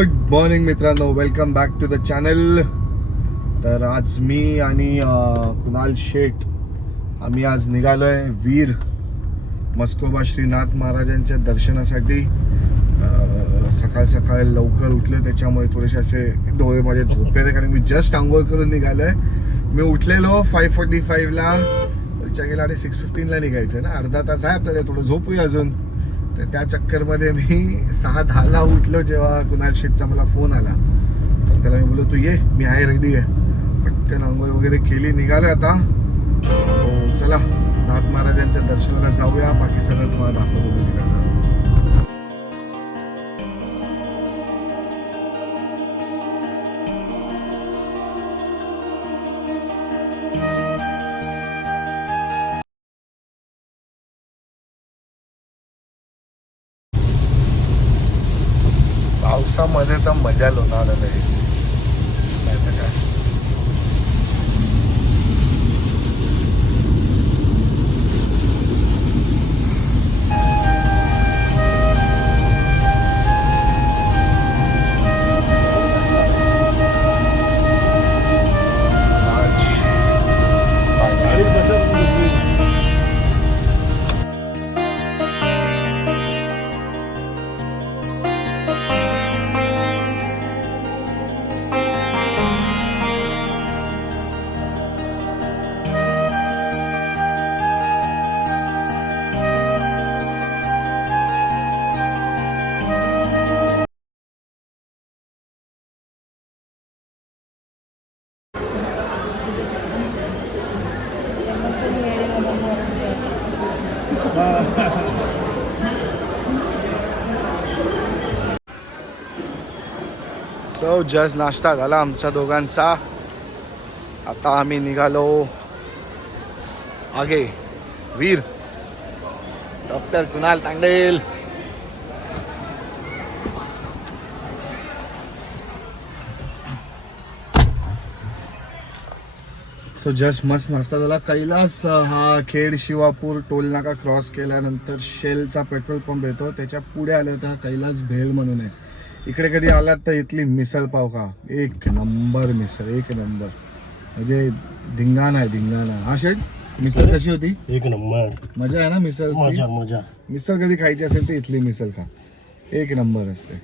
Good morning मित्रांनो, welcome back to the channel. तर आज मी आणि कुणाल शेठ आम्ही आज निघालोय वीर मस्कोबा श्रीनाथ महाराजांच्या दर्शनासाठी. सकाळ सकाळ लवकर उठलो त्याच्यामुळे थोडेसे असे डोळे माझे झोपले, कारण मी जस्ट आंघोळ करून निघालोय. मी उठलेलो 5:45ला, विचार केला आणि 6:15ला निघायचं ना, अर्धा तास आहे आपल्याला, थोडं झोपूया अजून. तर त्या चक्करमध्ये मी 6:10ला उठलो जेव्हा कुणाल शेठचा मला फोन आला. तर त्याला मी बोललो तू ये, मी आहे, रेडी आहे. पटकन आंघोळ वगैरे केली, निघालो आता. चला नाथ महाराजांच्या दर्शनाला जाऊया, बाकी सगळं तुम्हाला दाखवतो तिकडे. पावसामध्ये तर मजा लोणावळ्याला यायची, नाही तर काय. सो जस्ट नाश्ता झाला आमच्या दोघांचा. आता आम्ही निघालो आगे वीर doctor Kunal Tandel. So just मस्त नाश्ता झाला. कैलास हा खेड शिवापूर टोल नाका क्रॉस केल्यानंतर शेलचा पेट्रोल पंप येतो, त्याच्या पुढे आलं तर कैलास भेळ म्हणून आहे. इकडे कधी आलात तर इथली मिसळ पाव खा, एक नंबर मिसळ, एक नंबर, म्हणजे धिंगाणा आहे धिंगाणा. हा शेठ, मिसळ कशी होती? एक नंबर, मजा आहे ना मिसळ. मजा. मिसळ कधी खायची असेल तर इथली मिसळ खा, एक नंबर असते.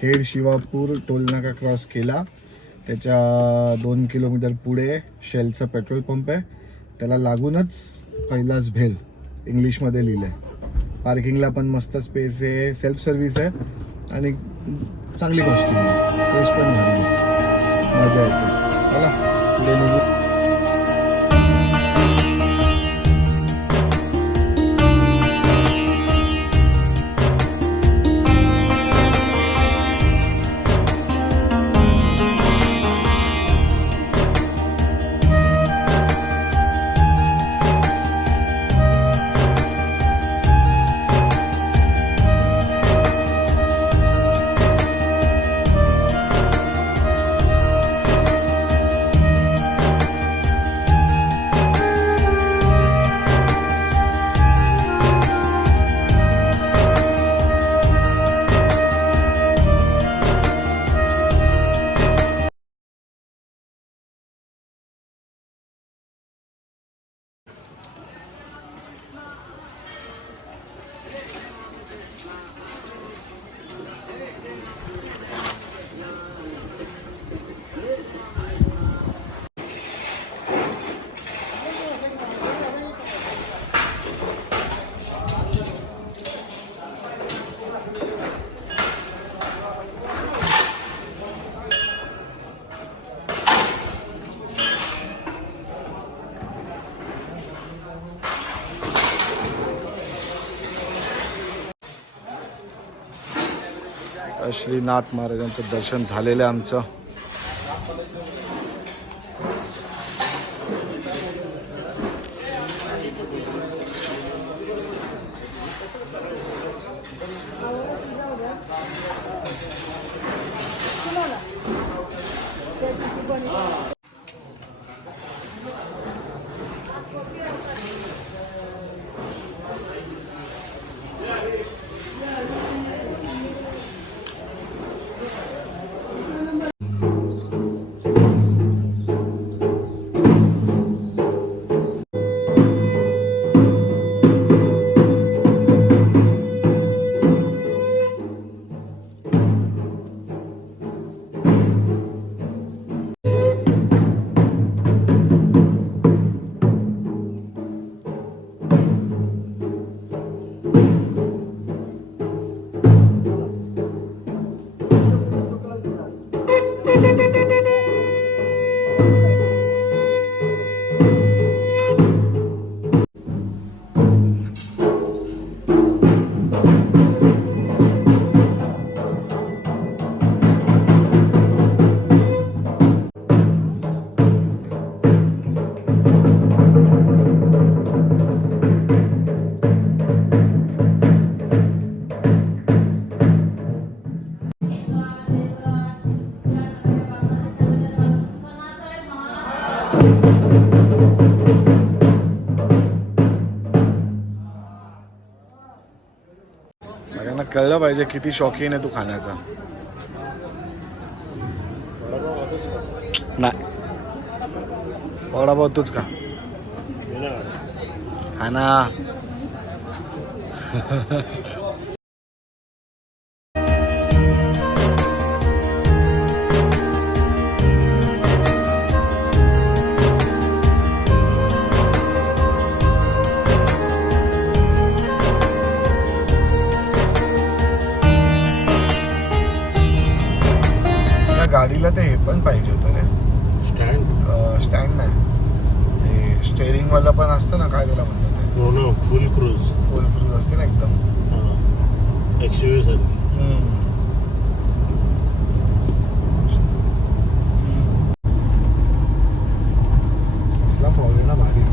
खेड शिवापूर टोल नाका क्रॉस केला, त्याच्या 2 किलोमीटर पुढे शेलचं पेट्रोल पंप आहे, त्याला लागूनच कैलास भेल इंग्लिशमध्ये लिहिलं आहे. पार्किंगला पण मस्त स्पेस आहे, सेल्फ सर्व्हिस आहे आणि चांगली गोष्ट आहे, टेस्ट पण भारी, मजा येते. चला पुढे निघू. श्रीनाथ महाराजांचं दर्शन झालेलं आहे आमचं. कळलं पाहिजे किती शौकीन आहे तू खाण्याचा. नाही वडापाव तूच का हा ना. गाडीला ते हे पण पाहिजे होतं रे, स्टँड नाही ते स्टेअरिंग वाला पण असतं ना, काय त्याला म्हणतात ते, फुल क्रूज असते ना एकदम. XUV सारखी. कसला फॉल आहे ना भारी.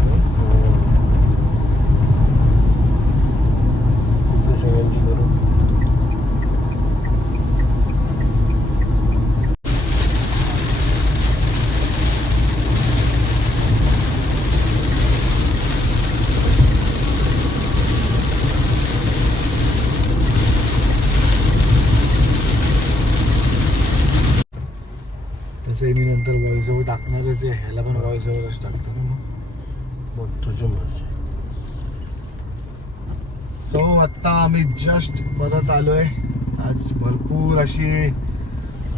तसंही मी नंतर व्हॉइस ओव्हर टाकणारच आहे, ह्याला पण व्हॉइस ओव्हरच टाकतो ना मग. तुझी मर्जी. सो आत्ता आम्ही जस्ट परत आलोय. आज भरपूर अशी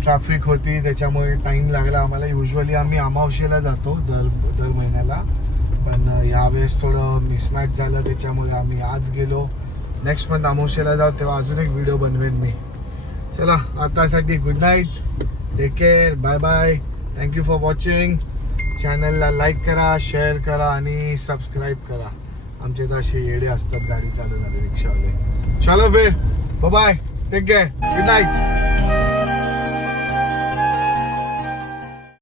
ट्रॅफिक होती, त्याच्यामुळे टाईम लागला आम्हाला. युजली आम्ही अमावस्येला जातो दर महिन्याला, पण यावेळेस थोडं मिसमॅच झालं, त्याच्यामुळे आम्ही आज गेलो. नेक्स्ट मंथ अमावस्येला जाऊ, तेव्हा अजून एक व्हिडिओ बनवेन मी. चला आतासाठी good night, take care, bye bye, thank you for watching. चॅनलला लाईक करा, शेअर करा आणि सबस्क्राईब करा. आमचे तर असे येडे असतात गाडी चालवणारे रिक्षावाले. चलो फिर, bye bye, take care, good night.